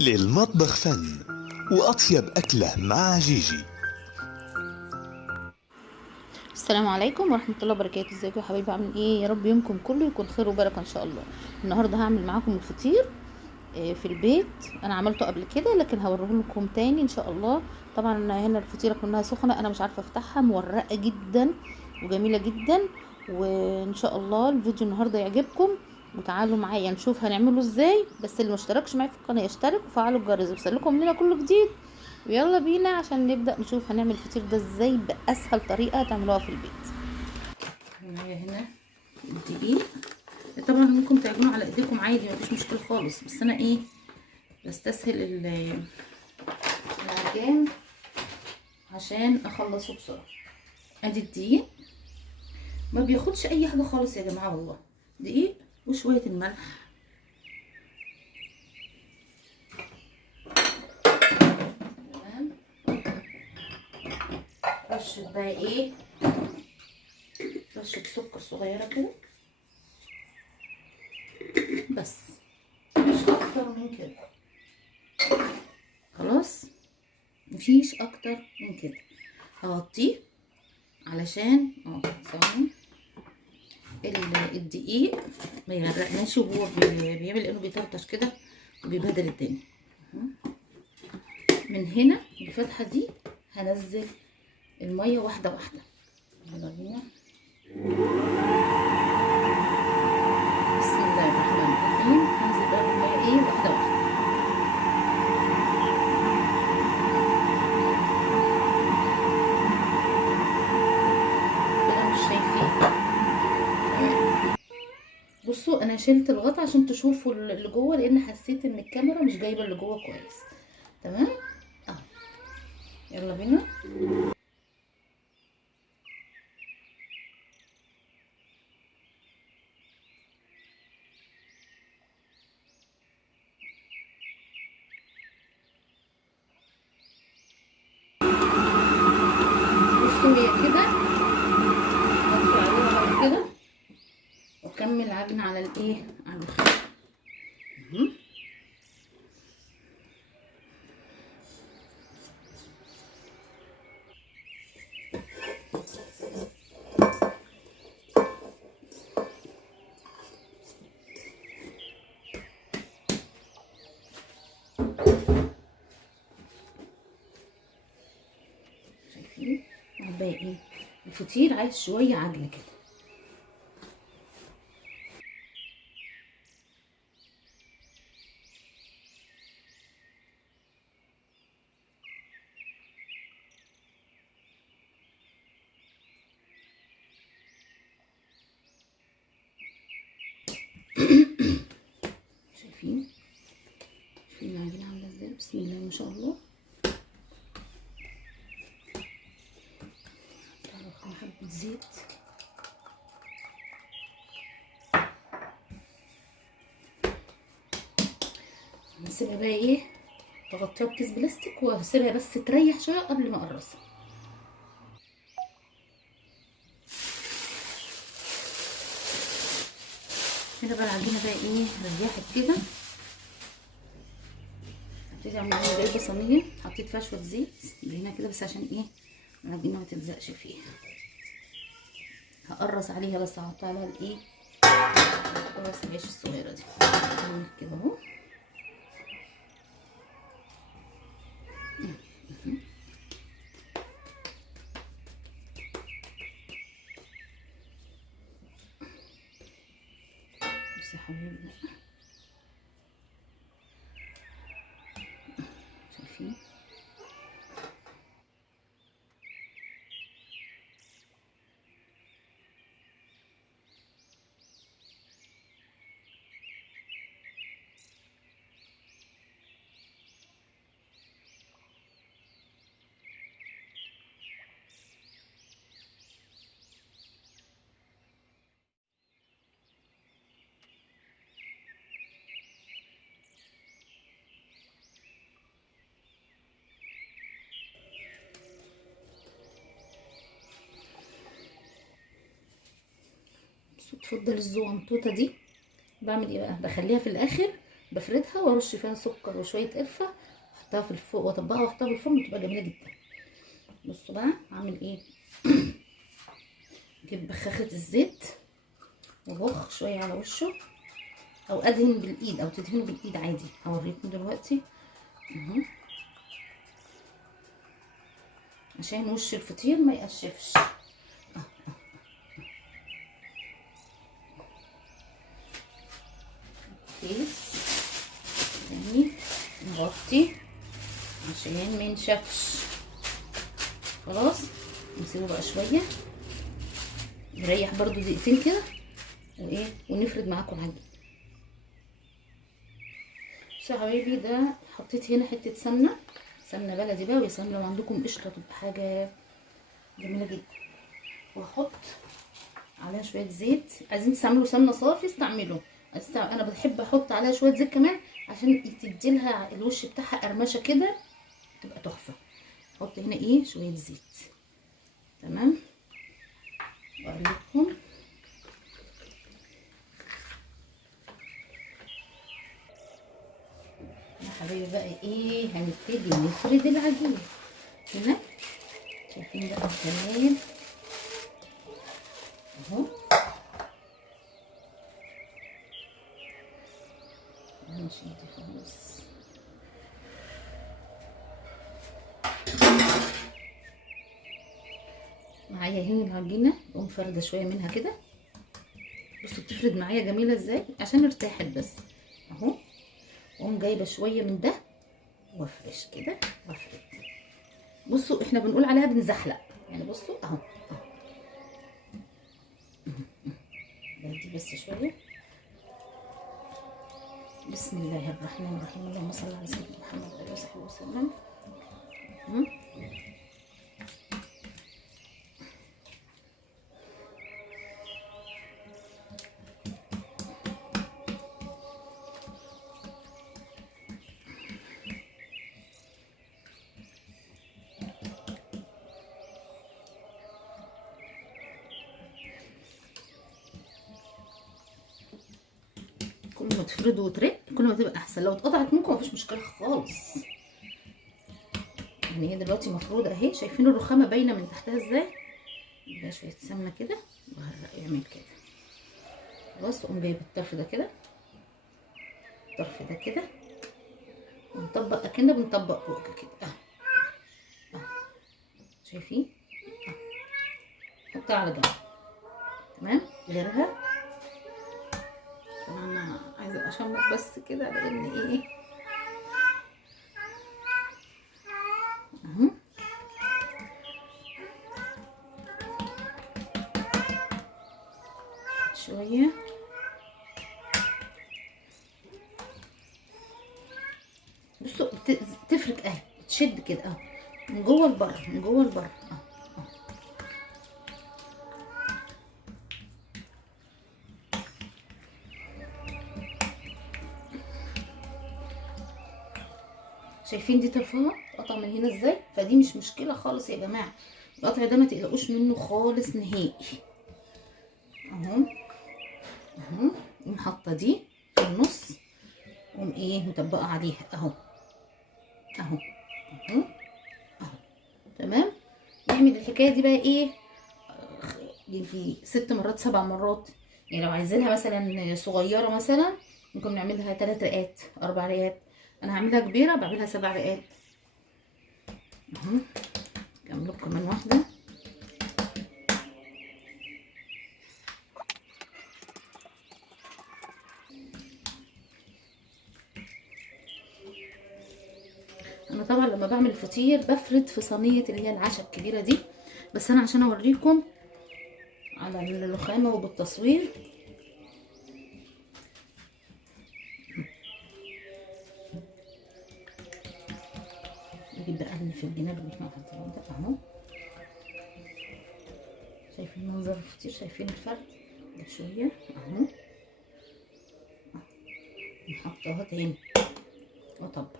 للمطبخ فن وأطيب أكلة مع جيجي. السلام عليكم ورحمة الله وبركاته. ازيكم يا حبايبي؟ عاملين ايه؟ يا رب يومكم كله يكون خير وبركة ان شاء الله. النهاردة هعمل معاكم الفطير في البيت. انا عملته قبل كده لكن هوريه لكم تاني ان شاء الله. طبعا هنا الفطيرة كلها سخنة، انا مش عارفة افتحها، مورقة جدا وجميلة جدا. وان شاء الله الفيديو النهاردة يعجبكم، وتعالوا معايا نشوف هنعمله ازاي. بس اللي مشتركش معايا في القناة يشترك وفعلوا الجرس يوصلكم مننا كل جديد. ويلا بينا عشان نبدأ نشوف هنعمل الفطير ده ازاي بأسهل طريقة تعملوها في البيت. معايا هنا الدقيق. طبعا ممكن تعجنوا على ايديكم عادي، مفيش مشكله خالص، بس انا ايه بستسهل العجان عشان اخلصه بسرعه. ادي الدقيق، ما بياخدش اي حاجه خالص يا جماعه والله. دقيق وشويه الملح. تمام. رشه بقى ايه، رشه سكر صغيره كده بس، مش اكتر من كده. خلاص مفيش اكتر من كده. هغطيه علشان ثواني الدقيق ما يغرقناش، وهو بيعمل انه بيطرطش كده وبيبهدل الدنيا. من هنا الفتحه دي هنزل الميه واحده واحده. يلا بينا. بسم الله الرحمن الرحيم. هنزل بقى بالميه ايه واحده واحده. كده مش شايفين؟ بصوا انا شلت الغطا عشان تشوفوا اللي جوه، لان حسيت ان الكاميرا مش جايبه اللي جوه كويس. تمام اهو. يلا بينا. بصوا هي كده، هحط عليها بعد كده واكمل عجن على الايه، على الخيط. شايفين الباقي؟ الفطير عايز شويه عجن كده. شايفين العجينه عامله ازاي؟ بسم الله ما شاء الله. نحط حبه زيت. هنسيبها بقى ايه، تغطيها بكيس بلاستيك وهسيبها بس تريح شويه قبل ما اقرصها. هنا بقى العجينه بقى ايه ريحت كده. هبتدي اعمل هنا جايبه صينيه حطيت فيها شويه زيت هنا كده بس عشان ايه العجينه ما تلزقش فيها. هقرص عليها بس، هحط عليها الايه، قرص العيش الصغيره دي كده اهو. بس يا حبيبي شايفين؟ بصوا تفضل الزغنطوطه دي بعمل ايه بقى، بخليها في الاخر بفردها وارش فيها سكر وشويه قرفه، احطها في الفوق واطبقها واحطها في الفرن، بتبقى جميله جدا. بصوا بقى هعمل ايه. اجيب بخاخه الزيت وبخ شويه على وشه، او ادهن بالايد او تدهنوا بالايد عادي، هوريكم دلوقتي اهو، عشان وش الفطير ما يقشفش. كيس تاني نغطي عشان ما ينشفش. خلاص نسيبه بقى شويه يريح برضو دقيقتين كده، وايه ونفرد معاكم العجين. بصوا يا حبايبي، ده حطيت هنا حته سمنه بلدي بقى، ويا سلام لو عندكم قشطه تبقى حاجه جميله جدا. واحط عليها شويه زيت، عايزين تستعملوا سمنه صافي استعملوا، انا بحب احط عليها شويه زيت كمان عشان تدي لها الوش بتاعها قرمشه كده، تبقى تحفه. احط هنا ايه شويه زيت. تمام، واقلبهم. يا حبايبي بقى ايه، هنبتدي نفرد العجين هنا. شايفين بقى الجمال اهو. ماشي دي خلاص. معايا هنا العجينه، اقوم فارده شويه منها كده. بصوا بتفرد معايا جميله ازاي عشان ارتاحت بس اهو. واقوم جايبه شويه من ده وافرش كده وافرد. بصوا احنا بنقول عليها بنزحلق يعني. بصوا اهو بدي بس شويه. بسم الله الرحمن الرحيم، اللهم صل على سيدنا محمد وعلى اله وصحبه وسلم. كل ما تفردوا وترق كل ما تبقى احسن. لو اتقطعت منكم مفيش مشكله خالص. يعني هي دلوقتي مفروضه اهي، شايفين الرخامه باينه من تحتها ازاي. ده شويه سمنه كده وهرق يعمل كده. خلاص اقوم جايب الطرف ده كده، الطرف ده كده، ونطبق اكننا بنطبق فوق كده اهو اهو. شايفين اهو. حطها على جنب. تمام، غيرها طبعا انا عايزه اشمر بس كده لان ايه اهو. شويه بصوا تفرك اهي، تشد كده اهو من جوه لبره من جوه لبره اهو. شايفين دي طرفها اتقطع من هنا ازاي، فدي مش مشكله خالص يا جماعه. القطع ده ما تقلقوش منه خالص نهائي اهو اهو. قوم حاطه دي في النص، قوم ايه مطبقه عليها اهو اهو اهو اهو. تمام، نعمل الحكايه دي بقى ايه يجي 6 مرات 7 مرات. يعني لو عايزينها مثلا صغيره مثلا ممكن نعملها 3 رقات 4 رقات. انا هعملها كبيره بعملها 7 رقات اهو. اعمل كمان واحده. انا طبعا لما بعمل الفطير بفرد في صينيه اللي هي العشا الكبيره دي، بس انا عشان اوريكم على الرخامه وبالتصوير. نجيب بقى اللي في الجناب اللي احنا حاطينه ده اهو. شايفين منظر الفطير، شايفين الفرد ده شويه اهو. نحطها تاني واطبق،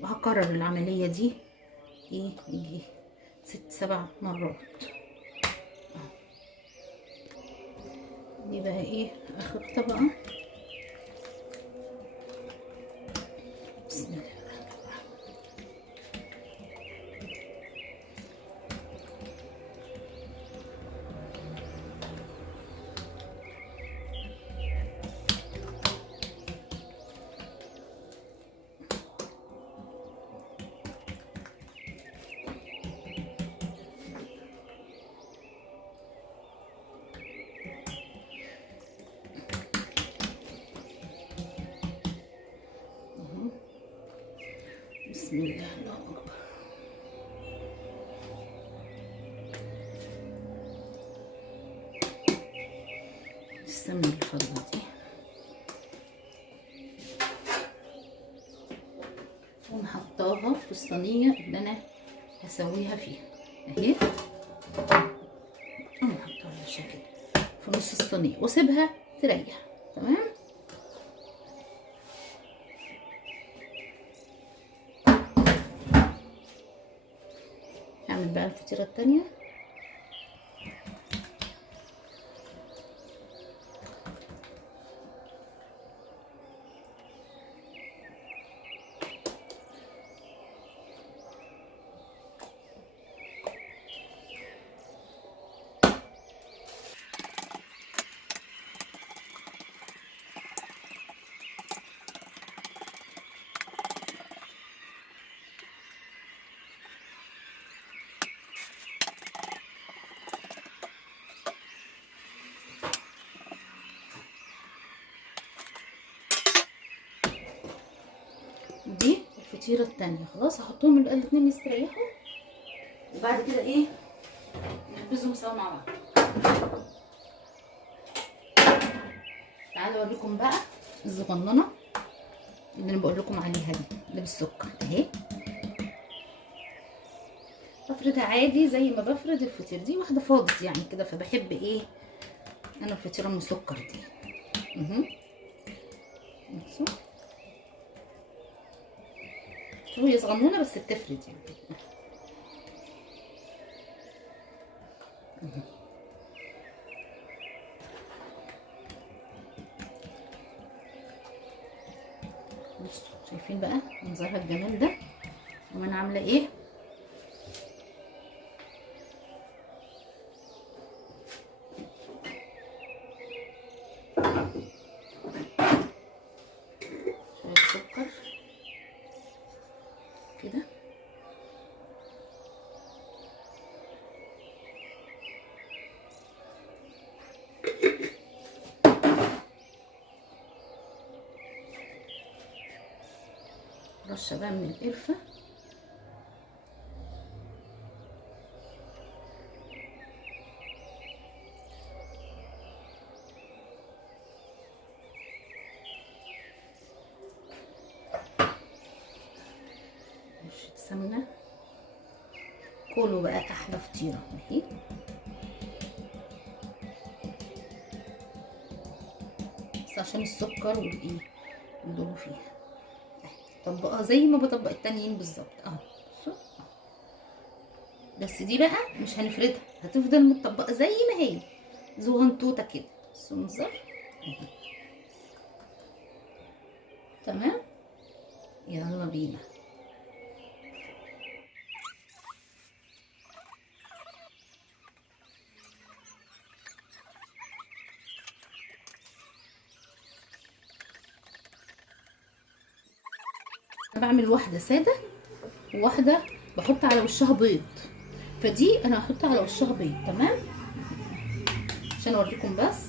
وهكرر العمليه دي ايه يجي 6 7 مرات. دي بقى ايه اخر طبقه. بسم الله. بسم الله، الله أكبر. السمنة الفضة دي ونحطها في الصينية اللي أنا هسويها فيها أهي. أنا هحطها بالشكل كده في نص الصينية واسيبها تريح. تمام. هعمل بقى الفطيرة التانية. دي الفطيرة التانية خلاص. هحطهم الاتنين يستريحوا وبعد كده ايه نخبزهم سوا مع بعض. تعالوا اوريكم بقى الصغننه اللي انا بقول لكم عليها دي اللي بالسكر اهي. بفردها عادي زي ما بفرد الفطير. دي واحده فاضت يعني كده، فبحب ايه انا الفطيره المسكر دي. بصوا هي صغنونه بس بتفرد يعني. بصوا شايفين بقى منظرها الجمال ده. وانا عامله ايه شويه سكر كده. رشه بقى من القرفه. رشه سمنه. كلوا بقى احلى فطيره اهي. بس عشان السكر والايه اللي فيها طبقها زي ما بطبق التانيين بالظبط اهو. بس دي بقى مش هنفردها، هتفضل متطبقه زي ما هي زغنطوطه كده. بصوا المنظر تمام. يلا بينا. بعمل واحده ساده وواحده بحط على وشها بيض، فدي انا هحط على وشها بيض. تمام عشان اوريكم بس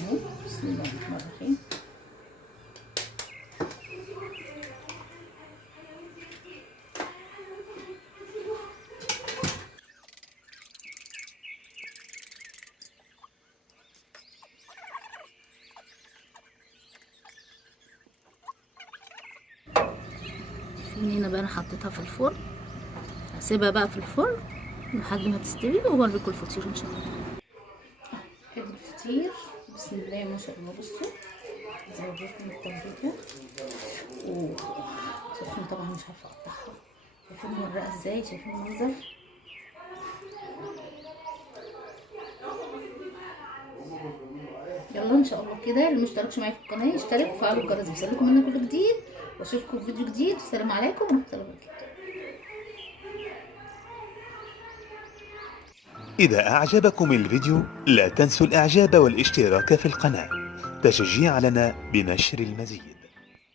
اهو. بسم الله الرحمن الرحيم. هنا بقى انا حطيتها في الفرن. هسيبها بقى في الفرن لحد ما تستوي واوريكم الفطير ان شاء الله. كده الفطير بسم الله ما شاء الله. بصوا زي ما بقولكم التنبيكه سخنه طبعا مش عارفه اقطعها. شايفين مرقه ازاي؟ شايفين المنظر؟ يلا ان شاء الله كده. اللي مشتركش معايا في القناه يشترك وفعلوا الجرس يوصلكم منا كل جديد، واشوفكم في فيديو جديد. السلام عليكم ورحمه الله وبركاته. إذا أعجبكم الفيديو لا تنسوا الإعجاب والاشتراك في القناة تشجيعا لنا بنشر المزيد.